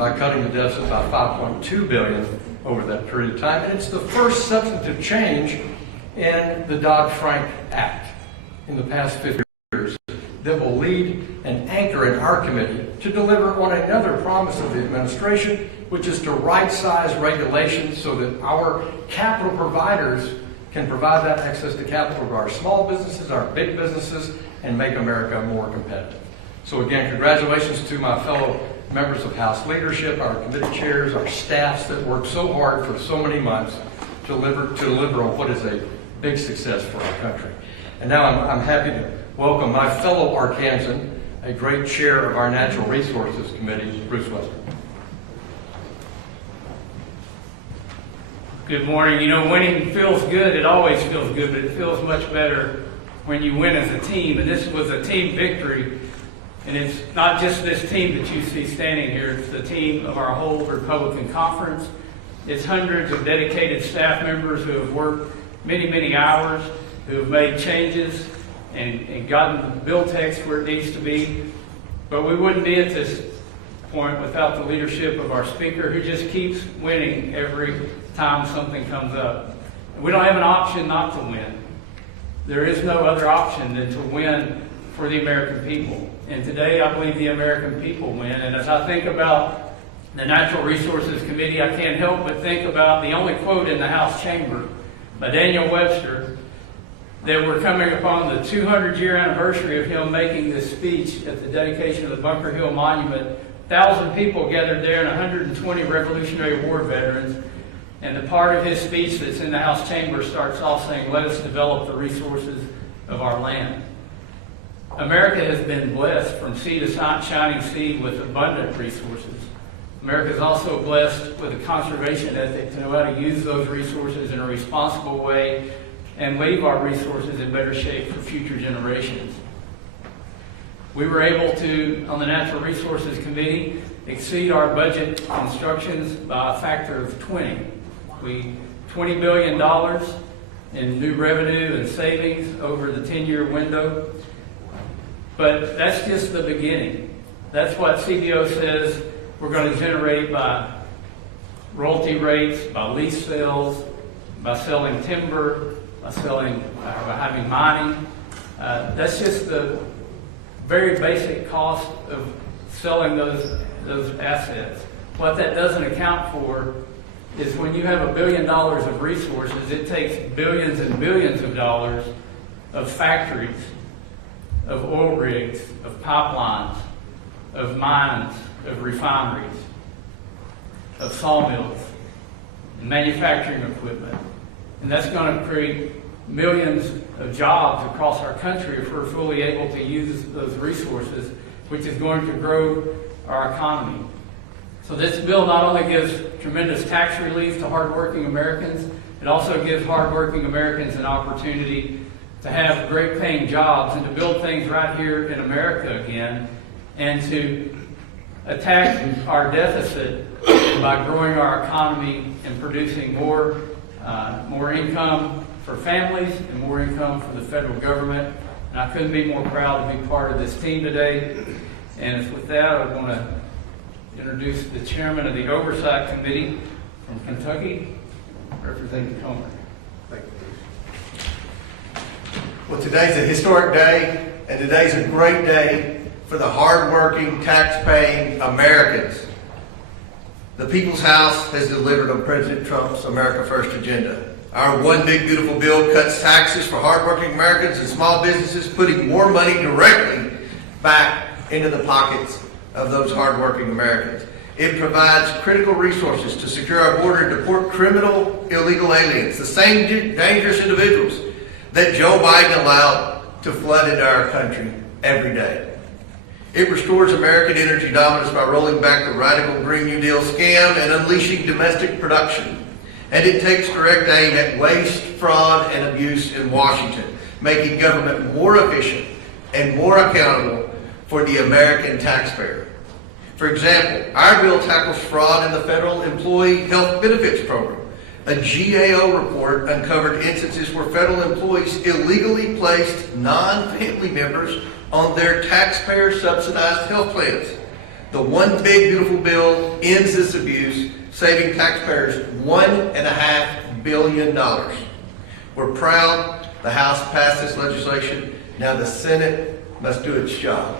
by cutting the deficit by $5.2 billion over that period of time. And it's the first substantive change in the Dodd-Frank Act in the past 50 years that will lead and anchor in our committee to deliver on another promise of the administration, which is to right-size regulations so that our capital providers can provide that access to capital to our small businesses, our big businesses, and make America more competitive. So again, congratulations to my fellow members of House leadership, our committee chairs, our staffs that worked so hard for so many months to deliver on what is a big success for our country. And now I'm happy to welcome my fellow Arkansan, a great chair of our Natural Resources Committee, Bruce Wester. Good morning. You know, winning feels good. It always feels good, but it feels much better when you win as a team. And this was a team victory. And it's not just this team that you see standing here. It's the team of our whole Republican conference. It's hundreds of dedicated staff members who have worked many, many hours, who have made changes and gotten the bill text where it needs to be. But we wouldn't be at this point without the leadership of our speaker, who just keeps winning every time something comes up. We don't have an option not to win. There is no other option than to win for the American people. And today I believe the American people win. And as I think about the Natural Resources Committee, I can't help but think about the only quote in the House chamber by Daniel Webster, that we're coming upon the 200-year anniversary of him making this speech at the dedication of the Bunker Hill Monument. 1,000 people gathered there and 120 Revolutionary War veterans. And the part of his speech that's in the House chamber starts off saying, "Let us develop the resources of our land." America has been blessed from sea to shining sea with abundant resources. America is also blessed with a conservation ethic to know how to use those resources in a responsible way and leave our resources in better shape for future generations. We were able to, on the Natural Resources Committee, exceed our budget instructions by a factor of 20. $20 billion in new revenue and savings over the 10-year window. But that's just the beginning. That's what CBO says we're going to generate by royalty rates, by lease sales, by selling timber, by having mining. That's just the very basic cost of selling those assets. What that doesn't account for is when you have $1 billion of resources, it takes billions and billions of dollars of factories, of oil rigs, of pipelines, of mines, of refineries, of sawmills, manufacturing equipment. And that's going to create millions of jobs across our country if we're fully able to use those resources, which is going to grow our economy. So this bill not only gives tremendous tax relief to hardworking Americans, it also gives hardworking Americans an opportunity to have great paying jobs and to build things right here in America again, and to attack our deficit by growing our economy and producing more income for families and more income for the federal government. And I couldn't be more proud to be part of this team today. And with that, I want to introduce the chairman of the Oversight Committee from Kentucky, Representative Comer. Thank you. Well, today's a historic day, and today's a great day for the hard-working, tax-paying Americans. The People's House has delivered on President Trump's America First agenda. Our one big beautiful bill cuts taxes for hardworking Americans and small businesses, putting more money directly back into the pockets of those hardworking Americans. It provides critical resources to secure our border and deport criminal, illegal aliens, the same dangerous individuals that Joe Biden allowed to flood into our country every day. It restores American energy dominance by rolling back the radical Green New Deal scam and unleashing domestic production. And it takes direct aim at waste, fraud, and abuse in Washington, making government more efficient and more accountable for the American taxpayer. For example, our bill tackles fraud in the Federal Employee Health Benefits Program. A GAO report uncovered instances where federal employees illegally placed non-family members on their taxpayer-subsidized health plans. The one big beautiful bill ends this abuse, saving taxpayers $1.5 billion. We're proud the House passed this legislation. Now the Senate must do its job.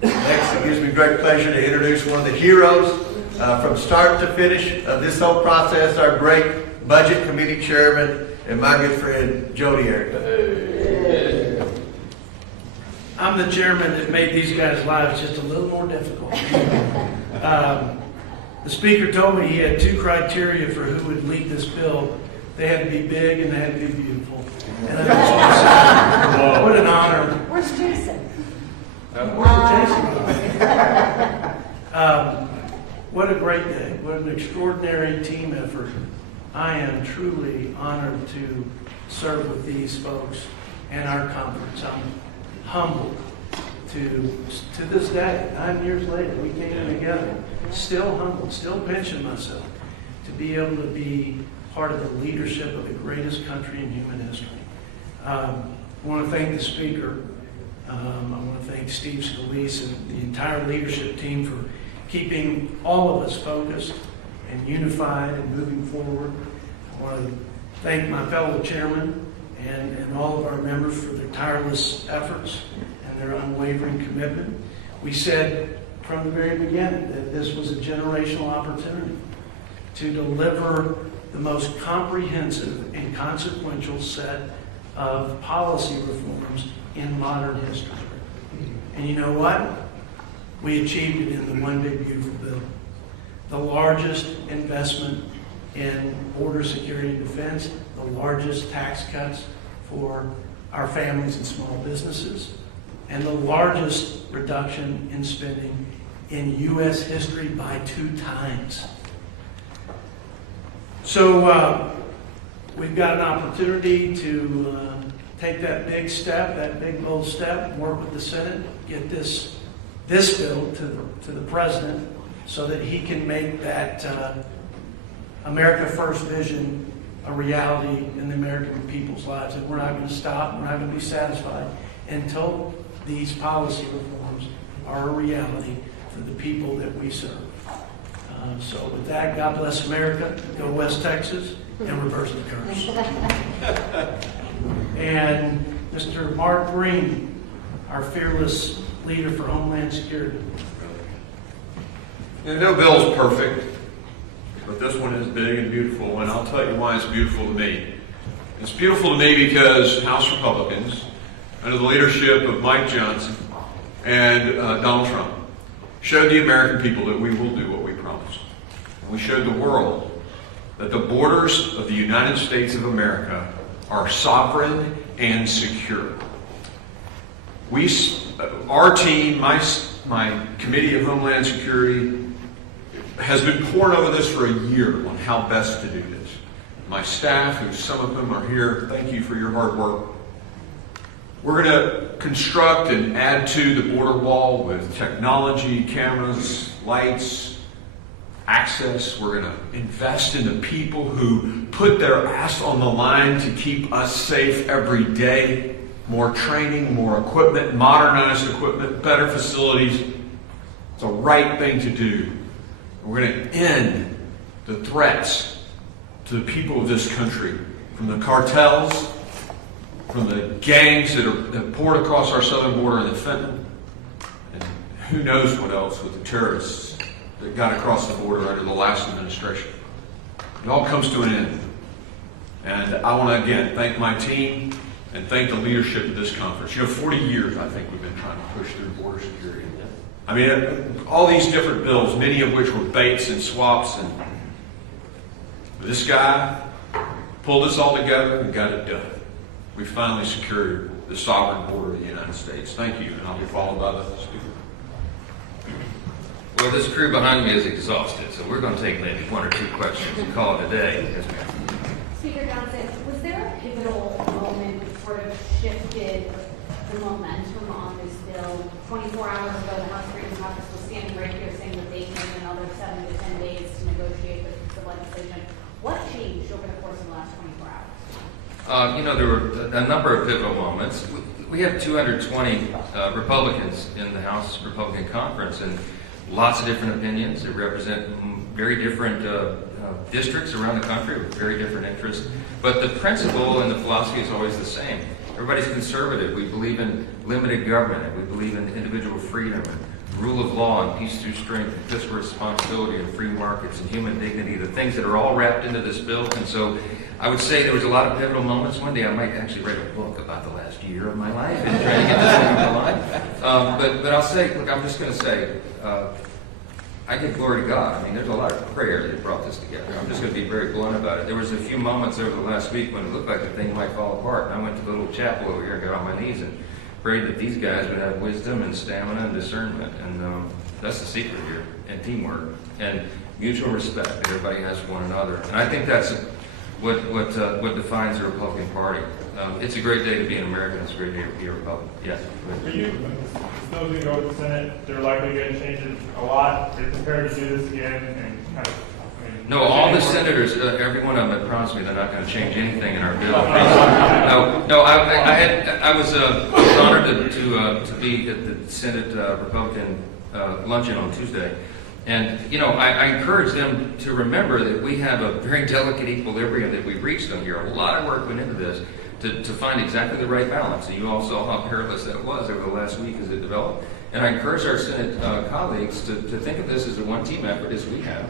Next, it gives me great pleasure to introduce one of the heroes from start to finish of this whole process, our great Budget Committee Chairman and my good friend, Jody Erickson. I'm the chairman that made these guys' lives just a little more difficult. The speaker told me he had two criteria for who would lead this bill. They had to be big and they had to be beautiful. And I just want to say, what an honor. Where's Jason? What a great day. What an extraordinary team effort. I am truly honored to serve with these folks and our conference. I'm humbled to this day, 9 years later, we came in together, still humbled, still pinching myself to be able to be part of the leadership of the greatest country in human history. I want to thank the speaker. I want to thank Steve Scalise and the entire leadership team for keeping all of us focused and unified and moving forward. I want to thank my fellow chairman and all of our members for their tireless efforts and their unwavering commitment. We said from the very beginning that this was a generational opportunity to deliver the most comprehensive and consequential set of policy reforms in modern history. And you know what? We achieved it in the One Big Beautiful Bill. The largest investment in border security and defense, the largest tax cuts for our families and small businesses, and the largest reduction in spending in U.S. history by 2 times. So we've got an opportunity to take that big step, that big bold step, work with the Senate, get this bill to the President so that he can make that America First vision a reality in the American people's lives. And we're not going to stop, we're not going to be satisfied until these policy reforms are a reality for the people that we serve. So with that, God bless America, go West Texas, and reverse the curse. And Mr. Mark Green, our fearless leader for Homeland Security. No bill's perfect, but this one is big and beautiful, and I'll tell you why it's beautiful to me. It's beautiful to me because House Republicans, under the leadership of Mike Johnson and Donald Trump, showed the American people that we will do what we promised. And we showed the world that the borders of the United States of America are sovereign and secure. Our team, my Committee of Homeland Security, has been poring over this for a year on how best to do this. My staff, who some of them are here, thank you for your hard work. We're going to construct and add to the border wall with technology, cameras, lights, access. We're going to invest in the people who put their ass on the line to keep us safe every day. More training, more equipment, modernized equipment, better facilities. It's the right thing to do. We're going to end the threats to the people of this country, from the cartels, from the gangs that poured across our southern border in the Fentanyl, and who knows what else with the terrorists that got across the border under the last administration. It all comes to an end. And I want to again thank my team and thank the leadership of this conference. 40 years I think we've been trying to push through border security. I mean, all these different bills, many of which were baits and swaps, and this guy pulled us all together and got it done. We finally secured the sovereign border of the United States. Thank you, and I'll be followed by the speaker. Well, this crew behind me is exhausted, so we're going to take maybe 1 or 2 questions and call it a day. Yes, ma'am. Speaker Johnson, was there a pivotal moment that sort of shifted the momentum on this bill? 24 hours ago, the House Freedom Caucus was standing right here saying that they need another 7 to 10 days to negotiate this piece of legislation. What changed over the course of the last 24 hours? There were a number of pivotal moments. We have 220 Republicans in the House Republican Conference, and lots of different opinions. They represent very different districts around the country with very different interests. But the principle and the philosophy is always the same. Everybody's conservative. We believe in limited government. We believe in individual freedom and rule of law and peace through strength and fiscal responsibility and free markets and human dignity, the things that are all wrapped into this bill. And so I would say there was a lot of pivotal moments. One day I might actually write a book about the last year of my life and trying to get this thing over the line. But I'll say, look, I'm just going to say, I give glory to God. I mean, there's a lot of prayer that brought this together. I'm just going to be very blunt about it. There was a few moments over the last week when it looked like the thing might fall apart. And I went to the little chapel over here and got on my knees and prayed that these guys would have wisdom and stamina and discernment. And that's the secret here, and teamwork, and mutual respect that everybody has for one another. And I think that's what defines the Republican Party. It's a great day to be an American. It's a great day to be a Republican. Yes. For you, those who go to the Senate, they're likely going to change it a lot. Are you prepared to do this again and kind of? No, all the senators, every one of them have promised me they're not going to change anything in our bill. I was honored to be at the Senate Republican luncheon on Tuesday. And, you know, I encourage them to remember that we have a very delicate equilibrium that we've reached on here. A lot of work went into this to find exactly the right balance. And you all saw how perilous that was over the last week as it developed. And I encourage our Senate colleagues to think of this as a one-team effort as we have.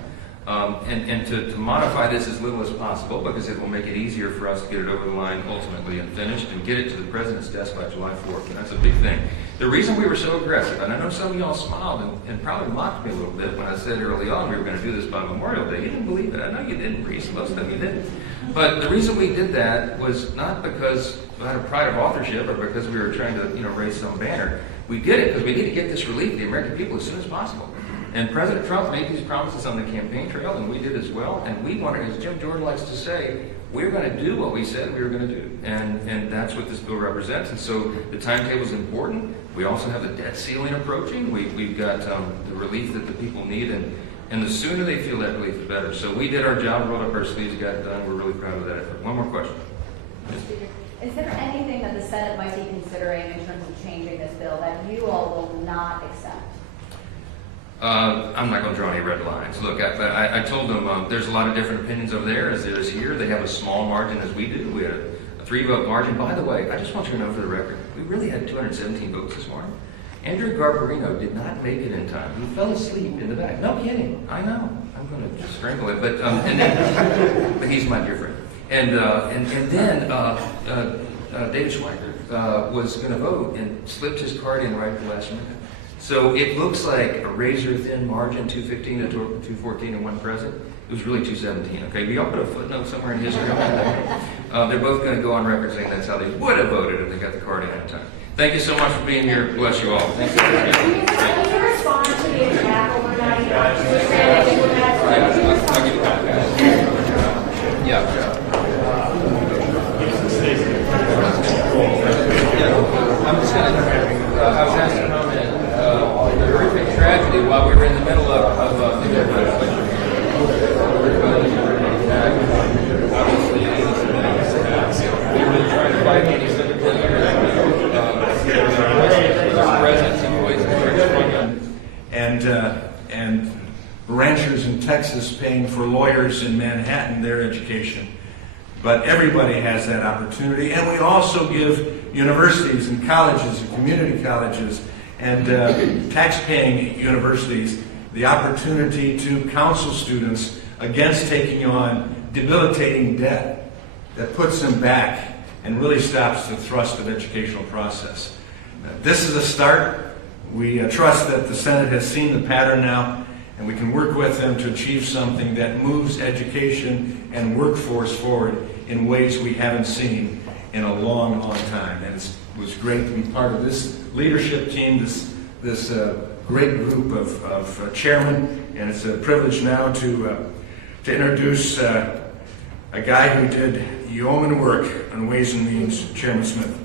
And to modify this as little as possible, because it will make it easier for us to get it over the line ultimately and finished and get it to the President's desk by July 4th. And that's a big thing. The reason we were so aggressive, and I know some of y'all smiled and probably mocked me a little bit when I said early on we were going to do this by Memorial Day. You didn't believe it. I know you didn't, Reese. Most of you didn't. But the reason we did that was not because out of pride of authorship or because we were trying to, raise some banner. We did it because we need to get this relief to the American people as soon as possible. And President Trump made these promises on the campaign trail, and we did as well. And we wanted, as Jim Jordan likes to say, we're going to do what we said we were going to do. And that's what this bill represents. And so the timetable is important. We also have the debt ceiling approaching. We've got the relief that the people need. And the sooner they feel that relief, the better. So we did our job, rolled up our sleeves, got it done. We're really proud of that effort. One more question. Is there anything that the Senate might be considering in terms of changing this bill that you all will not accept? I'm not going to draw any red lines. Look, I told them there's a lot of different opinions over there as there is here. They have a small margin as we do. We had a 3-vote margin. By the way, I just want you to know for the record, we really had 217 votes this morning. Andrew Garbarino did not make it in time. He fell asleep in the back. No kidding. I know. I'm going to just strangle it. But but he's my dear friend. And then David Schweiker was going to vote and slipped his card in right at the last minute. So it looks like a razor-thin margin, 215 to 214 and one present. It was really 217, okay? We all put a footnote somewhere in history on that. They're both going to go on record saying that's how they would have voted if they got the card in at time. Thank you so much for being here. Bless you all. Thanks. Can you respond to the attack overnight? I'm just going to, I was asked to comment, the horrific tragedy while we were in the middle of the legislature. Obviously, we were trying to fight any sympathetic presence and voice. And ranchers in Texas paying for lawyers in Manhattan their education. But everybody has that opportunity, and we also give universities and colleges and community colleges and tax-paying universities the opportunity to counsel students against taking on debilitating debt that puts them back and really stops the thrust of the educational process. This is a start. We trust that the Senate has seen the pattern now, and we can work with them to achieve something that moves education and workforce forward in ways we haven't seen in a long, long time. And it was great to be part of this leadership team, this great group of chairmen, and it's a privilege now to introduce a guy who did yeoman work on Ways and Means, Chairman Smith.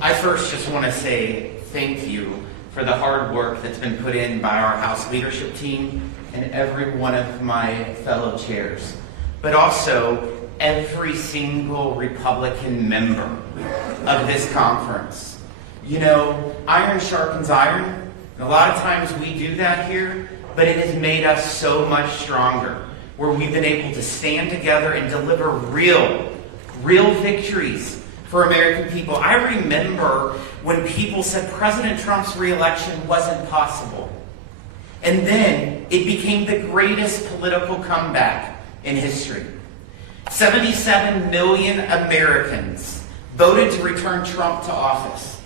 I first just want to say thank you for the hard work that's been put in by our House leadership team and every one of my fellow chairs, but also every single Republican member of this conference. Iron sharpens iron. And a lot of times we do that here, but it has made us so much stronger, where we've been able to stand together and deliver real victories for American people. I remember when people said President Trump's re-election wasn't possible. And then it became the greatest political comeback in history. 77 million Americans voted to return Trump to office.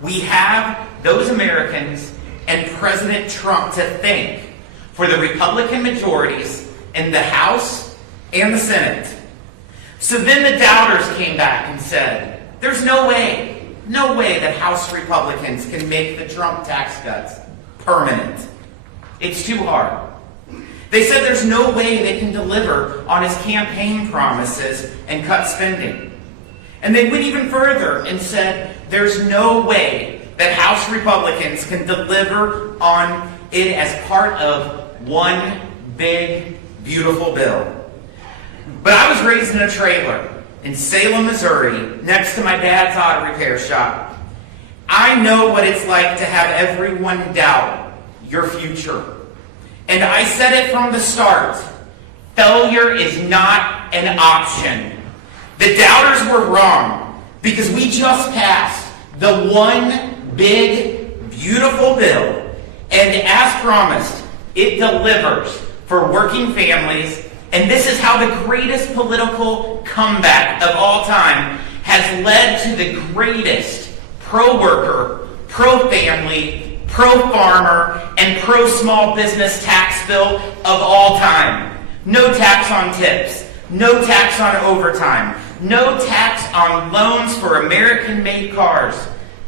We have those Americans and President Trump to thank for the Republican majorities in the House and the Senate. So then the doubters came back and said, there's no way that House Republicans can make the Trump tax cuts permanent. It's too hard. They said there's no way they can deliver on his campaign promises and cut spending. And they went even further and said there's no way that House Republicans can deliver on it as part of one big, beautiful bill. But I was raised in a trailer in Salem, Missouri, next to my dad's auto repair shop. I know what it's like to have everyone doubt your future. And I said it from the start. Failure is not an option. The doubters were wrong, because we just passed the one big, beautiful bill. And as promised, it delivers for working families. And this is how the greatest political comeback of all time has led to the greatest pro-worker, pro-family, pro-farmer, and pro-small business tax bill of all time. No tax on tips, no tax on overtime, no tax on loans for American-made cars,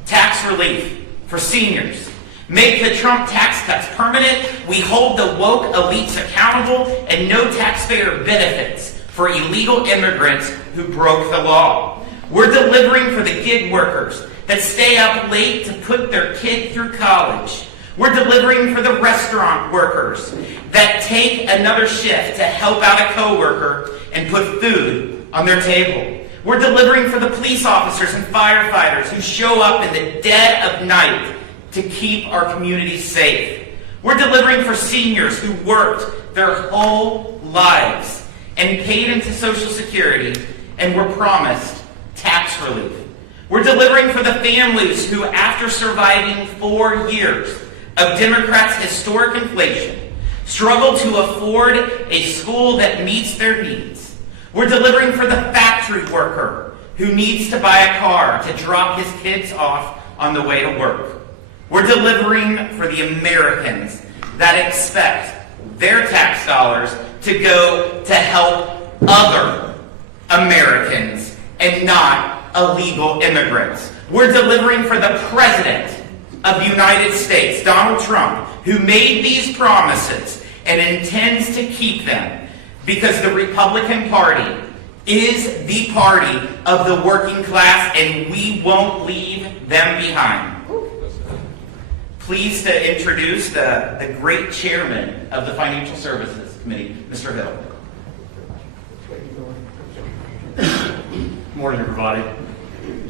tax relief for seniors. Make the Trump tax cuts permanent. We hold the woke elites accountable, and no taxpayer benefits for illegal immigrants who broke the law. We're delivering for the gig workers that stay up late to put their kid through college. We're delivering for the restaurant workers that take another shift to help out a coworker and put food on their table. We're delivering for the police officers and firefighters who show up in the dead of night to keep our communities safe. We're delivering for seniors who worked their whole lives and paid into Social Security and were promised tax relief. We're delivering for the families who, after surviving 4 years of Democrats' historic inflation, struggle to afford a school that meets their needs. We're delivering for the factory worker who needs to buy a car to drop his kids off on the way to work. We're delivering for the Americans that expect their tax dollars to go to help other Americans and not illegal immigrants. We're delivering for the President of the United States, Donald Trump, who made these promises and intends to keep them, because the Republican Party is the party of the working class, and we won't leave them behind. Pleased to introduce the great chairman of the Financial Services Committee, Mr. Hill. Good morning, everybody.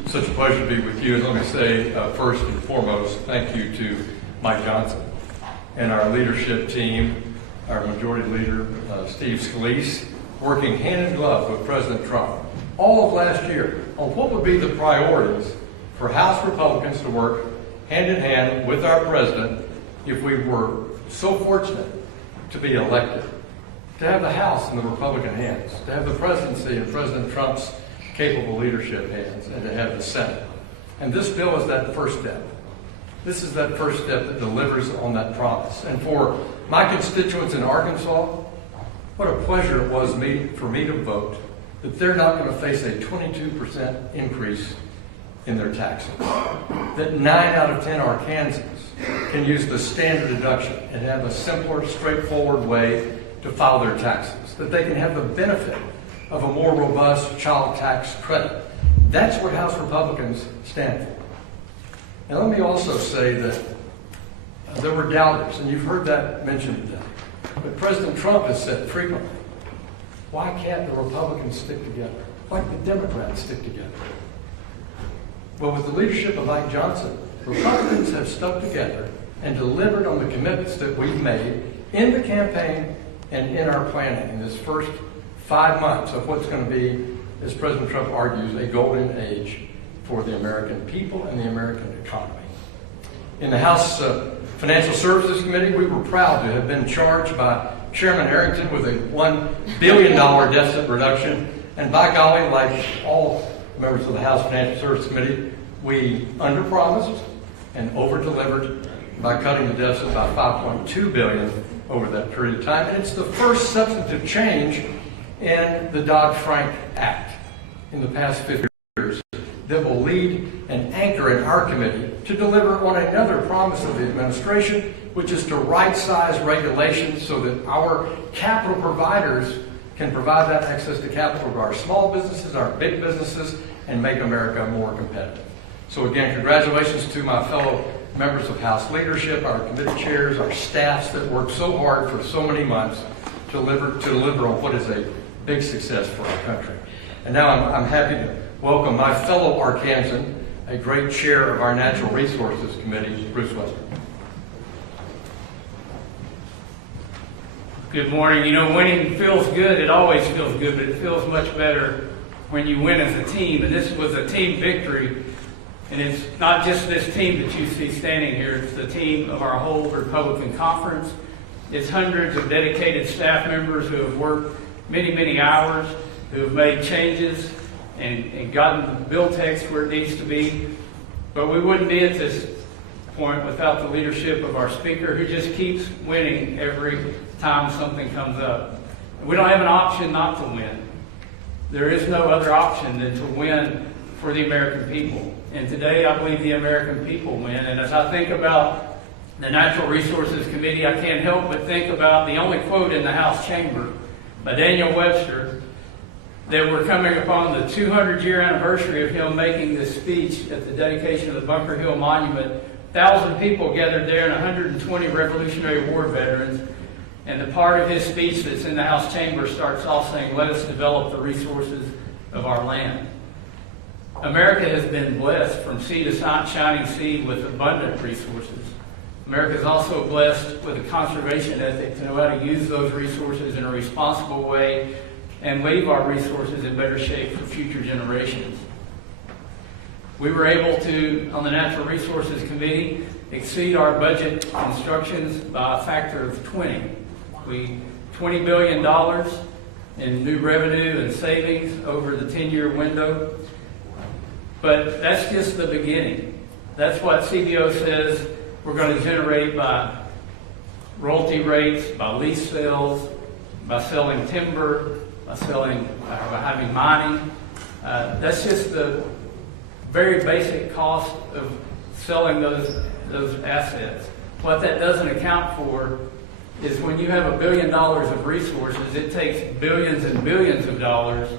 Such a pleasure to be with you. And let me say, first and foremost, thank you to Mike Johnson and our leadership team, our majority leader, Steve Scalise, working hand in glove with President Trump all of last year on what would be the priorities for House Republicans to work hand in hand with our president if we were so fortunate to be elected, to have the House in the Republican hands, to have the presidency in President Trump's capable leadership hands, and to have the Senate. And this bill is that first step. This is that first step that delivers on that promise. And for my constituents in Arkansas, what a pleasure it was for me to vote that they're not going to face a 22% increase in their taxes. That 9 out of 10 Arkansans can use the standard deduction and have a simpler, straightforward way to file their taxes. That they can have the benefit of a more robust child tax credit. That's what House Republicans stand for. And let me also say that there were doubters, and you've heard that mentioned today. But President Trump has said frequently, why can't the Republicans stick together? Why can't the Democrats stick together? Well, with the leadership of Mike Johnson Republicans have stuck together and delivered on the commitments that we've made in the campaign and in our planning in this first 5 months of what's going to be, as President Trump argues, a golden age for the American people and the American economy. In the House Financial Services Committee, we were proud to have been charged by Chairman Harrington with a $1 billion deficit reduction. And by golly, like all members of the House Financial Services Committee, we underpromised and over-delivered by cutting the deficit by $5.2 billion over that period of time. And it's the first substantive change in the Dodd-Frank Act in the past 50 years that will lead and anchor in our committee to deliver on another promise of the administration, which is to right-size regulations so that our capital providers can provide that access to capital to our small businesses, our big businesses, and make America more competitive. So again, congratulations to my fellow members of House leadership, our committee chairs, our staffs that worked so hard for so many months to deliver on what is a big success for our country. And now I'm happy to welcome my fellow Arkansan, a great chair of our Natural Resources Committee, Bruce Western. Good morning. You know, winning feels good. It always feels good, but it feels much better when you win as a team. And this was a team victory. And it's not just this team that you see standing here. It's the team of our whole Republican conference. It's hundreds of dedicated staff members who have worked many, many hours, who have made changes and gotten the bill text where it needs to be. But we wouldn't be at this point without the leadership of our speaker, who just keeps winning every time something comes up. We don't have an option not to win. There is no other option than to win for the American people. And today, I believe the American people win. And as I think about the Natural Resources Committee, I can't help but think about the only quote in the House chamber by Daniel Webster, that we're coming upon the 200-year anniversary of him making this speech at the dedication of the Bunker Hill Monument. 1,000 people gathered there and 120 Revolutionary War veterans. And the part of his speech that's in the House chamber starts off saying, "Let us develop the resources of our land." America has been blessed from sea to shining sea with abundant resources. America is also blessed with a conservation ethic to know how to use those resources in a responsible way and leave our resources in better shape for future generations. We were able to, on the Natural Resources Committee, exceed our budget instructions by a factor of 20. $20 billion in new revenue and savings over the 10-year window. But that's just the beginning. That's what CBO says we're going to generate by royalty rates, by lease sales, by selling timber, by having mining. That's just the very basic cost of selling those assets. What that doesn't account for is when you have $1 billion of resources, it takes billions and billions of dollars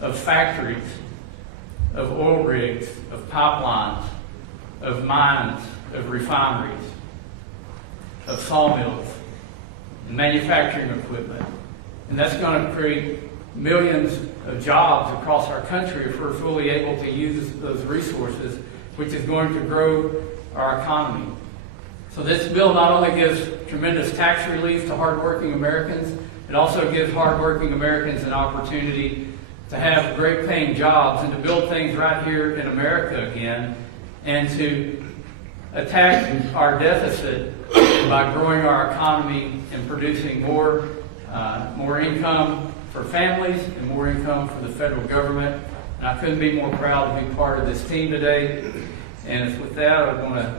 of factories, of oil rigs, of pipelines, of mines, of refineries, of sawmills, and manufacturing equipment. And that's going to create millions of jobs across our country if we're fully able to use those resources, which is going to grow our economy. So this bill not only gives tremendous tax relief to hardworking Americans, it also gives hardworking Americans an opportunity to have great paying jobs and to build things right here in America again, and to attack our deficit by growing our economy and producing more income for families and more income for the federal government. And I couldn't be more proud to be part of this team today. And with that, I want to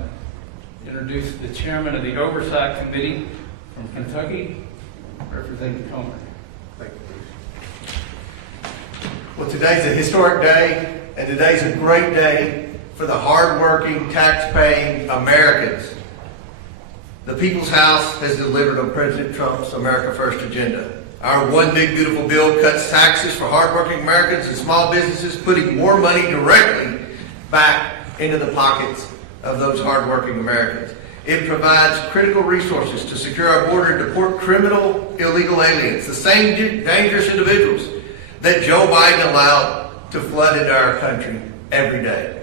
introduce the chairman of the Oversight Committee from Kentucky, Representative Comer. Thank you, Bruce. Well, today's a historic day, and today's a great day for the hardworking, tax-paying Americans. The People's House has delivered on President Trump's America First agenda. Our one big beautiful bill cuts taxes for hardworking Americans and small businesses, putting more money directly back into the pockets of those hardworking Americans. It provides critical resources to secure our border and deport criminal, illegal aliens, the same dangerous individuals that Joe Biden allowed to flood into our country every day.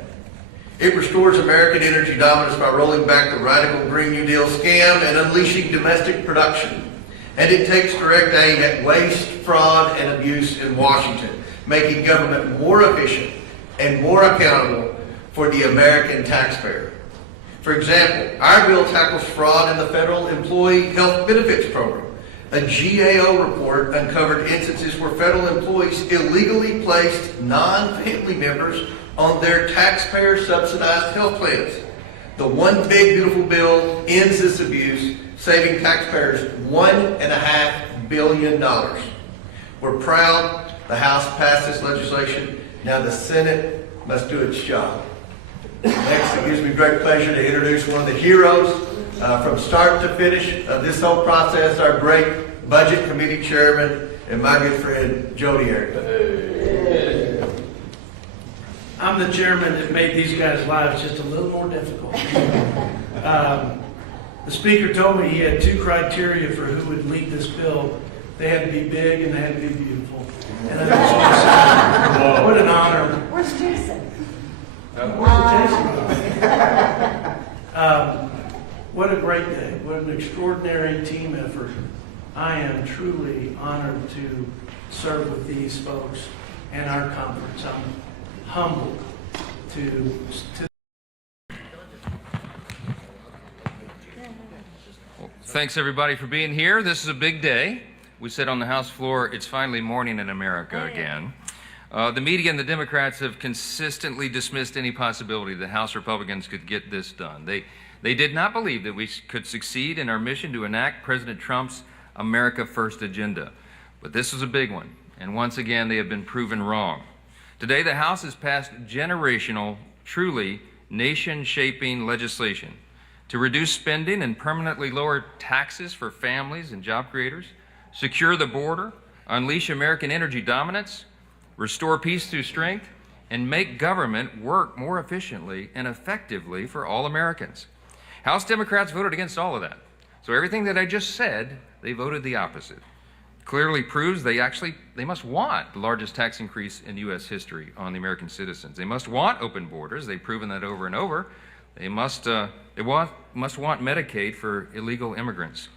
It restores American energy dominance by rolling back the radical Green New Deal scam and unleashing domestic production. And it takes direct aim at waste, fraud, and abuse in Washington, making government more efficient and more accountable for the American taxpayer. For example, our bill tackles fraud in the federal employee health benefits program. A GAO report uncovered instances where federal employees illegally placed non-family members on their taxpayer-subsidized health plans. The One Big Beautiful Bill ends this abuse, saving taxpayers $1.5 billion. We're proud the House passed this legislation. Now the Senate must do its job. Next, it gives me great pleasure to introduce one of the heroes from start to finish of this whole process, our great Budget Committee Chairman and my good friend, Jody Arrington. I'm the chairman that made these guys' lives just a little more difficult. The speaker told me he had two criteria for who would lead this bill. They had to be big and they had to be beautiful. And I just want to say, what an honor. Where's Jason? What a great day. What an extraordinary team effort. I am truly honored to serve with these folks and our conference. I'm humbled to Thanks everybody for being here. This is a big day. We said on the House floor, it's finally morning in America again. The media and the Democrats have consistently dismissed any possibility that House Republicans could get this done. They did not believe that we could succeed in our mission to enact President Trump's America First agenda. But this was a big one, and once again they have been proven wrong. Today the House has passed generational, truly nation-shaping legislation to reduce spending and permanently lower taxes for families and job creators, secure the border, unleash American energy dominance, restore peace through strength, and make government work more efficiently and effectively for all Americans. House Democrats voted against all of that. So everything that I just said, they voted the opposite. Clearly proves they must want the largest tax increase in U.S. history on the American citizens. They must want open borders. They've proven that over and over. They must want Medicaid for illegal immigrants.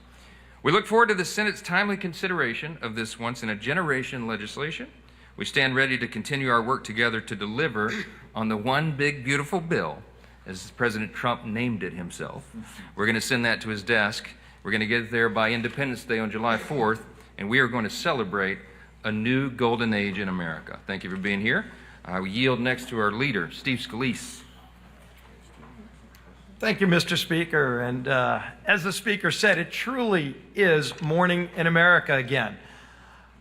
We look forward to the Senate's timely consideration of this once-in-a-generation legislation. We stand ready to continue our work together to deliver on the One Big Beautiful Bill, as President Trump named it himself. We're going to send that to his desk. We're going to get it there by Independence Day on July 4th, and we are going to celebrate a new golden age in America. Thank you for being here. I will yield next to our leader, Steve Scalise. Thank you, Mr. Speaker. And as the Speaker said, it truly is morning in America again.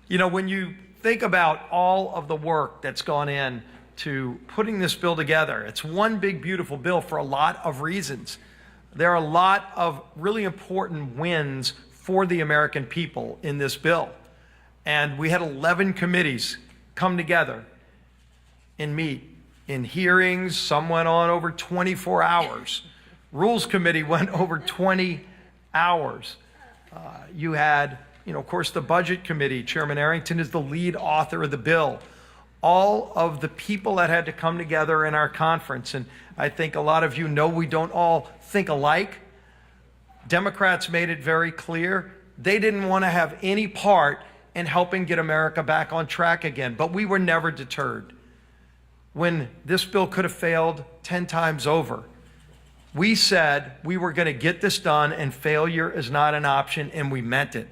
You know, when you think about all of the work that's gone in to putting this bill together, it's one big, beautiful bill for a lot of reasons. There are a lot of really important wins for the American people in this bill. And we had 11 committees come together and meet in hearings. Some went on over 24 hours. Rules Committee went over 20 hours. You had, of course, the Budget Committee. Chairman Arrington is the lead author of the bill. All of the people that had to come together in our conference, and I think a lot of you know we don't all think alike. Democrats made it very clear they didn't want to have any part in helping get America back on track again, but we were never deterred. When this bill could have failed 10 times over, we said we were going to get this done and failure is not an option, and we meant it.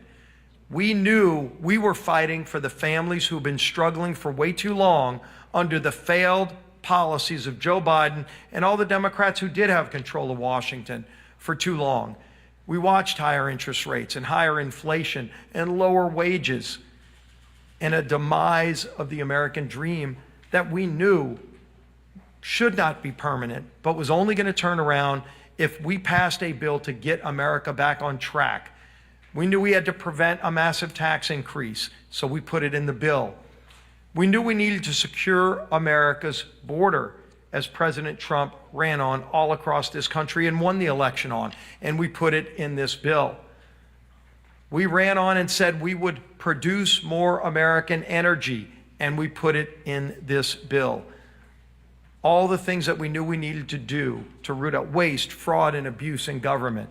We knew we were fighting for the families who've been struggling for way too long under the failed policies of Joe Biden and all the Democrats who did have control of Washington for too long. We watched higher interest rates and higher inflation and lower wages and a demise of the American dream that we knew should not be permanent, but was only going to turn around if we passed a bill to get America back on track. We knew we had to prevent a massive tax increase, so we put it in the bill. We knew we needed to secure America's border, as President Trump ran on all across this country and won the election on, and we put it in this bill. We ran on and said we would produce more American energy, and we put it in this bill. all the things that we knew we needed to do to root out waste, fraud, and abuse in government.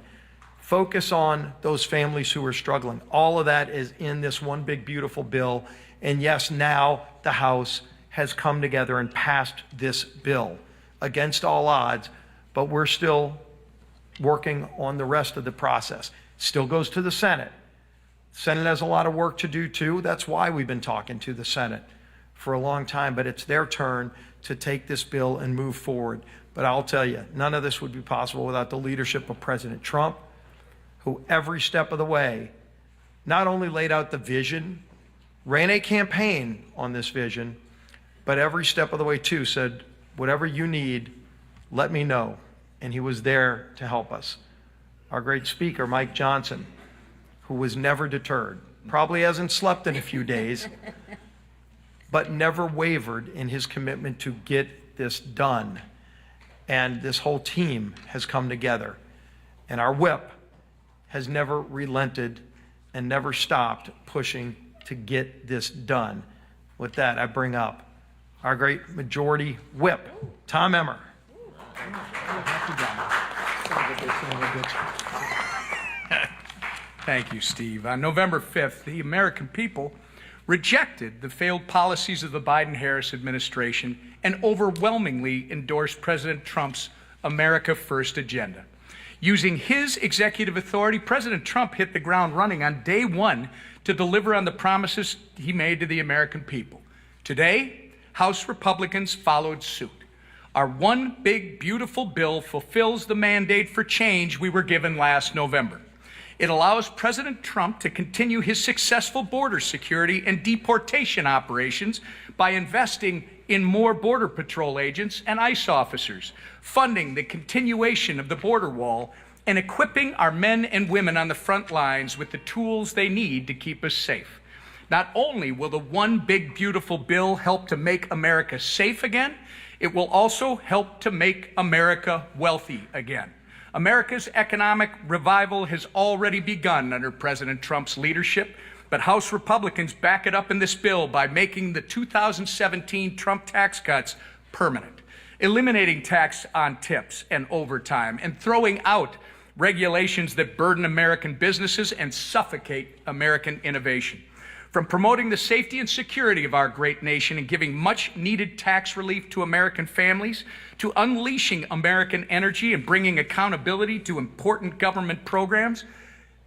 Focus on those families who are struggling. All of that is in this one big, beautiful bill. And yes, now the House has come together and passed this bill against all odds, but we're still working on the rest of the process. Still goes to the Senate. The Senate has a lot of work to do too. That's why we've been talking to the Senate for a long time, but it's their turn to take this bill and move forward. But I'll tell you, none of this would be possible without the leadership of President Trump, who every step of the way not only laid out the vision, ran a campaign on this vision, but every step of the way too said, whatever you need, let me know. And he was there to help us. Our great speaker, Mike Johnson, who was never deterred, probably hasn't slept in a few days, but never wavered in his commitment to get this done. And this whole team has come together. And our whip has never relented and never stopped pushing to get this done. With that, I bring up our great majority whip, Tom Emmer. Thank you, Steve. On November 5th, the American people rejected the failed policies of the Biden-Harris administration and overwhelmingly endorsed President Trump's America First agenda. Using his executive authority, President Trump hit the ground running on day one to deliver on the promises he made to the American people. Today, House Republicans followed suit. Our one big, beautiful bill fulfills the mandate for change we were given last November. It allows President Trump to continue his successful border security and deportation operations by investing in more Border Patrol agents and ICE officers, funding the continuation of the border wall, and equipping our men and women on the front lines with the tools they need to keep us safe. Not only will the one big, beautiful bill help to make America safe again, it will also help to make America wealthy again. America's economic revival has already begun under President Trump's leadership, but House Republicans back it up in this bill by making the 2017 Trump tax cuts permanent, eliminating tax on tips and overtime, and throwing out regulations that burden American businesses and suffocate American innovation. From promoting the safety and security of our great nation and giving much-needed tax relief to American families, to unleashing American energy and bringing accountability to important government programs,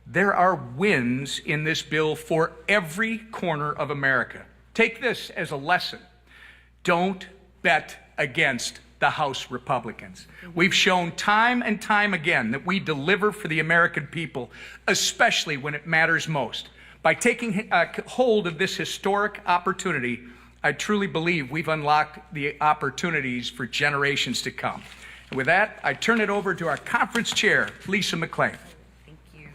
there are wins in this bill for every corner of America. Take this as a lesson. Don't bet against the House Republicans. We've shown time and time again that we deliver for the American people, especially when it matters most. By taking hold of this historic opportunity, I truly believe we've unlocked the opportunities for generations to come. And with that, I turn it over to our conference chair, Lisa McClain. Thank you.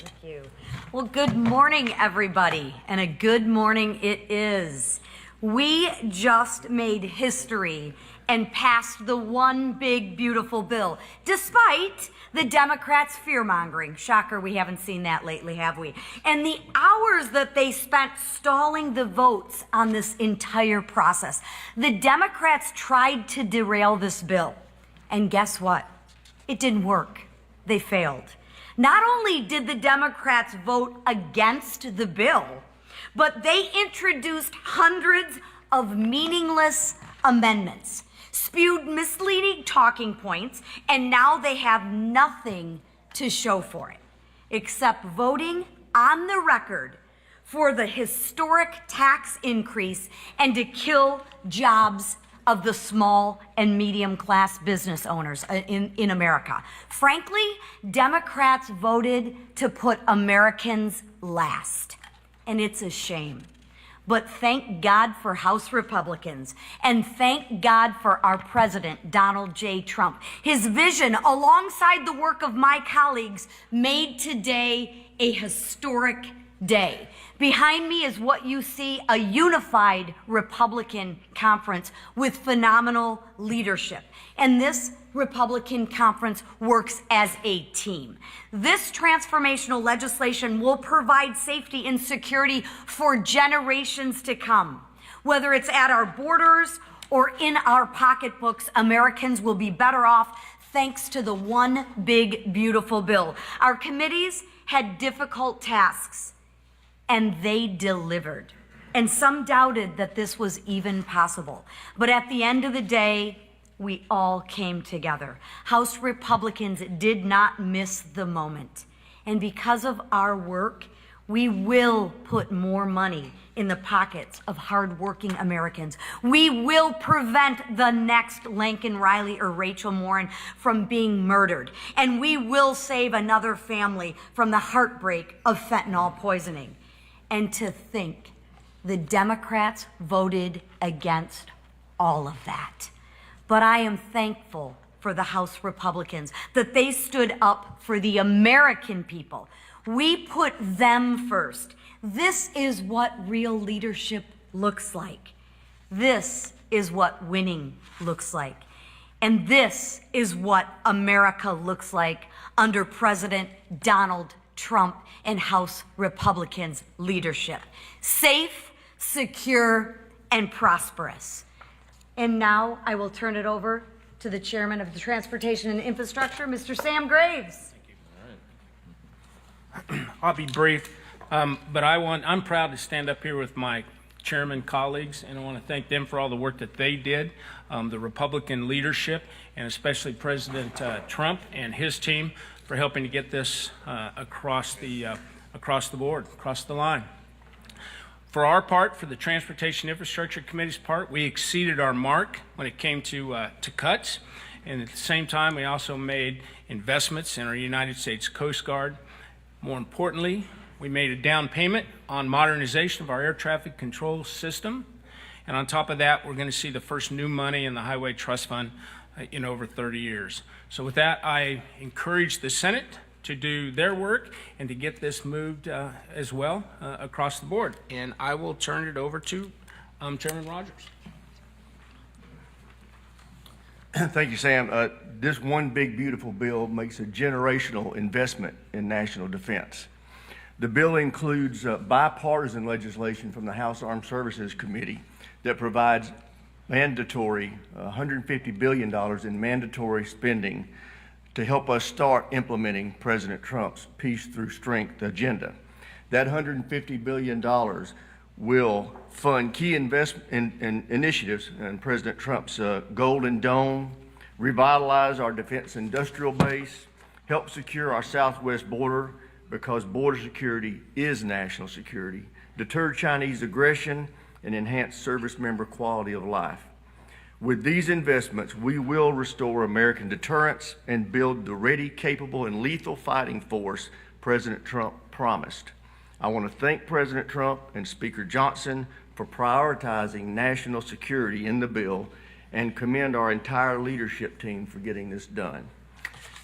Thank you. Well, good morning, everybody, and a good morning it is. We just made history and passed the one big, beautiful bill, despite the Democrats' fear-mongering. Shocker, we haven't seen that lately, have we? And the hours that they spent stalling the votes on this entire process. The Democrats tried to derail this bill. And guess what? It didn't work. They failed. Not only did the Democrats vote against the bill, but they introduced hundreds of meaningless amendments, spewed misleading talking points, and now they have nothing to show for it, except voting on the record for the historic tax increase and to kill jobs of the small and medium class business owners in America. Frankly, Democrats voted to put Americans last, and it's a shame. But thank God for House Republicans, and thank God for our president, Donald J. Trump. His vision, alongside the work of my colleagues, made today a historic day. Behind me is what you see, a unified Republican conference with phenomenal leadership. And this Republican conference works as a team. This transformational legislation will provide safety and security for generations to come, whether it's at our borders or in our pocketbooks. Americans will be better off thanks to the one big, beautiful bill. Our committees had difficult tasks, and they delivered. And some doubted that this was even possible. But at the end of the day, we all came together. House Republicans did not miss the moment. And because of our work, we will put more money in the pockets of hardworking Americans. We will prevent the next Lincoln Riley or Rachel Morin from being murdered. And we will save another family from the heartbreak of fentanyl poisoning. And to think, the Democrats voted against all of that. But I am thankful for the House Republicans that they stood up for the American people. We put them first. This is what real leadership looks like. This is what winning looks like. And this is what America looks like under President Donald Trump and House Republicans' leadership. Safe, secure, and prosperous. And now I will turn it over to the Chairman of the Transportation and Infrastructure, Mr. Sam Graves. I'll be brief, but I'm proud to stand up here with my chairman colleagues, and I want to thank them for all the work that they did, the Republican leadership, and especially President Trump and his team for helping to get this across the board, across the line. For our part, for the Transportation Infrastructure Committee's part, we exceeded our mark when it came to cuts, and at the same time, we also made investments in our United States Coast Guard. More importantly, we made a down payment on modernization of our air traffic control system. And on top of that, we're going to see the first new money in the Highway Trust Fund in over 30 years. So with that, I encourage the Senate to do their work and to get this moved as well across the board. And I will turn it over to Chairman Rogers. Thank you, Sam. This one big, beautiful bill makes a generational investment in national defense. The bill includes bipartisan legislation from the House Armed Services Committee that provides mandatory $150 billion in mandatory spending to help us start implementing President Trump's Peace Through Strength agenda. That $150 billion will fund key initiatives in President Trump's Golden Dome, revitalize our defense industrial base, help secure our southwest border because border security is national security, deter Chinese aggression, and enhance service member quality of life. With these investments, we will restore American deterrence and build the ready, capable, and lethal fighting force President Trump promised. I want to thank President Trump and Speaker Johnson for prioritizing national security in the bill and commend our entire leadership team for getting this done.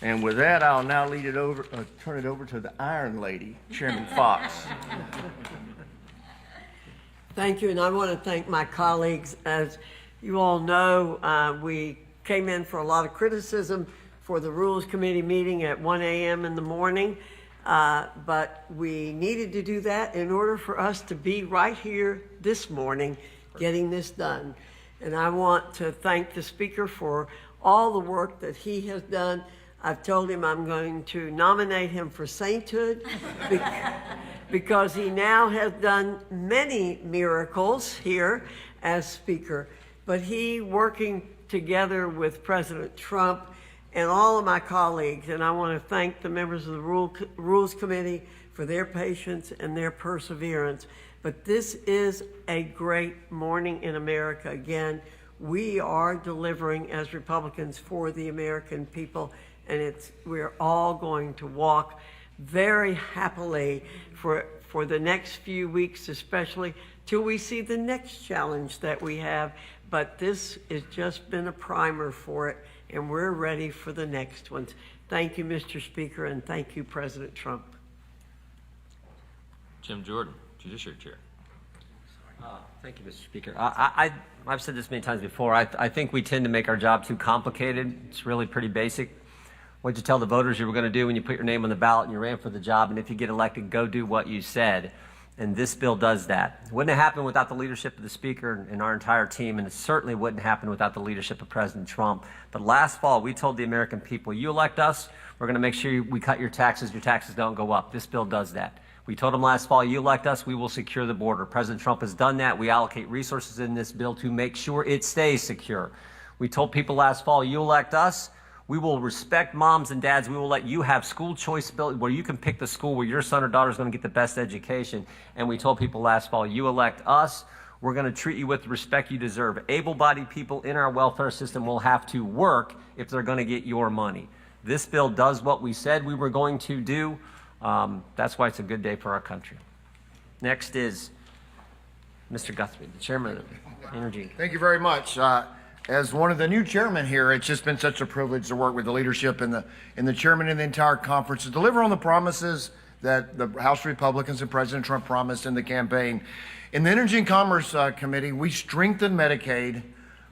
And with that, I'll now turn it over to the Iron Lady, Chairman Fox. Thank you, and I want to thank my colleagues. As you all know, we came in for a lot of criticism for the Rules Committee meeting at 1 a.m. in the morning, but we needed to do that in order for us to be right here this morning getting this done. And I want to thank the Speaker for all the work that he has done. I've told him I'm going to nominate him for sainthood because he now has done many miracles here as Speaker. But he, working together with President Trump and all of my colleagues, and I want to thank the members of the Rules Committee for their patience and their perseverance. But this is a great morning in America. Again, we are delivering as Republicans for the American people, and we're all going to walk very happily for the next few weeks, especially till we see the next challenge that we have. But this has just been a primer for it, and we're ready for the next ones. Thank you, Mr. Speaker, and thank you, President Trump. Jim Jordan, Judiciary Chair. Thank you, Mr. Speaker. I've said this many times before. I think we tend to make our job too complicated. It's really pretty basic. What you tell the voters you were going to do when you put your name on the ballot and you ran for the job, and if you get elected, go do what you said. And this bill does that. It wouldn't have happened without the leadership of the Speaker and our entire team, and it certainly wouldn't happen without the leadership of President Trump. But last fall, we told the American people, you elect us, we're going to make sure we cut your taxes don't go up. This bill does that. We told them last fall, you elect us, we will secure the border. President Trump has done that. We allocate resources in this bill to make sure it stays secure. We told people last fall, you elect us, we will respect moms and dads. We will let you have school choice ability where you can pick the school where your son or daughter is going to get the best education. And we told people last fall, you elect us, we're going to treat you with the respect you deserve. Able-bodied people in our welfare system will have to work if they're going to get your money. This bill does what we said we were going to do. That's why it's a good day for our country. Next is Mr. Guthrie, the chairman of N18G. Thank you very much. As one of the new chairmen here, it's just been such a privilege to work with the leadership and the chairman and the entire conference to deliver on the promises that the House Republicans and President Trump promised in the campaign. In the Energy and Commerce Committee, we strengthened Medicaid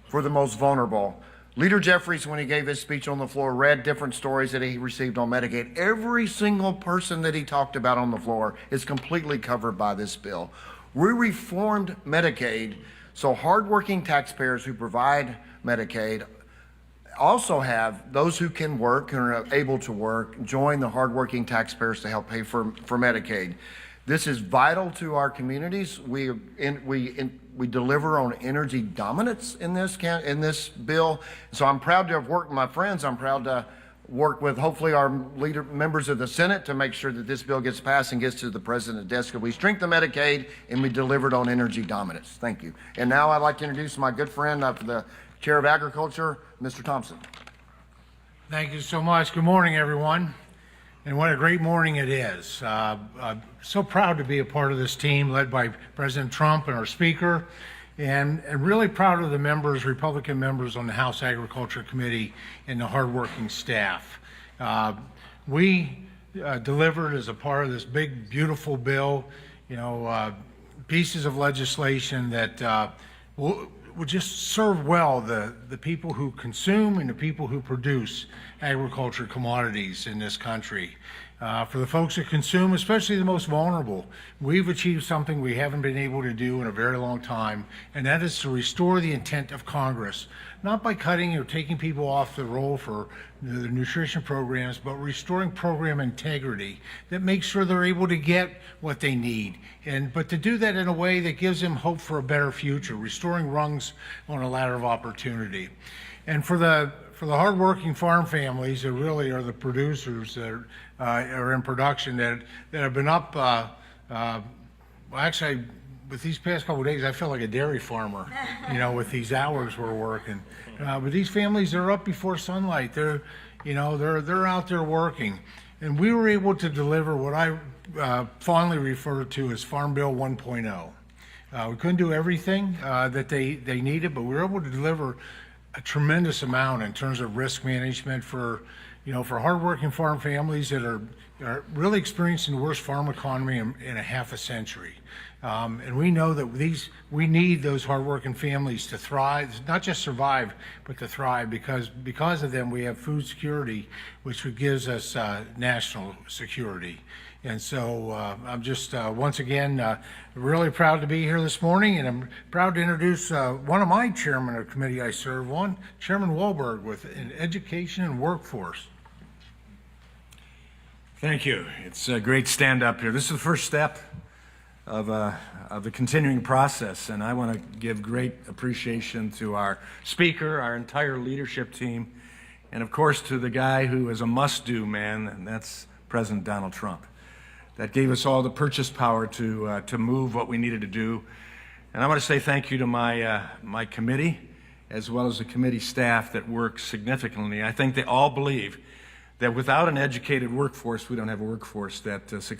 for the most vulnerable. Leader Jeffries, when he gave his speech on the floor, read different stories that he received on Medicaid. Every single person that he talked about on the floor is completely covered by this bill. We reformed Medicaid so hardworking taxpayers who provide Medicaid also have those who can work and are able to work join the hardworking taxpayers to help pay for Medicaid. This is vital to our communities. We deliver on energy dominance in this bill. So I'm proud to have worked with my friends. I'm proud to work with hopefully our members of the Senate to make sure that this bill gets passed and gets to the President's desk. We strengthened Medicaid and we delivered on energy dominance. Thank you. And now I'd like to introduce my good friend, the Chair of Agriculture, Mr. Thompson. Thank you so much. Good morning, everyone. And what a great morning it is. I'm so proud to be a part of this team led by President Trump and our Speaker, and really proud of the members, Republican members on the House Agriculture Committee and the hardworking staff. We delivered as a part of this big, beautiful bill, pieces of legislation that would just serve well the people who consume and the people who produce agriculture commodities in this country. For the folks that consume, especially the most vulnerable, we've achieved something we haven't been able to do in a very long time, and that is to restore the intent of Congress, not by cutting or taking people off the roll for the nutrition programs, but restoring program integrity that makes sure they're able to get what they need, but to do that in a way that gives them hope for a better future, restoring rungs on a ladder of opportunity. And for the hardworking farm families that really are the producers that are in production that have been up, actually, with these past couple of days, I feel like a dairy farmer, with these hours we're working. But these families, they're up before sunlight. They're out there working. And we were able to deliver what I fondly refer to as Farm Bill 1.0. We couldn't do everything that they needed, but we were able to deliver a tremendous amount in terms of risk management for hardworking farm families that are really experiencing the worst farm economy in a half a century. And we know that we need those hardworking families to thrive, not just survive, but to thrive, because of them we have food security, which gives us national security. And so I'm just, once again, really proud to be here this morning, and I'm proud to introduce one of my chairmen of the committee I serve on, Chairman Wahlberg, with Education and Workforce. Thank you. It's a great stand up here. This is the first step of the continuing process, and I want to give great appreciation to our Speaker, our entire leadership team, and of course to the guy who is a must-do man, and that's President Donald Trump. That gave us all the purchase power to move what we needed to do. And I want to say thank you to my committee, as well as the committee staff that work significantly. I think they all believe that without an educated workforce, we don't have a workforce that succeeds.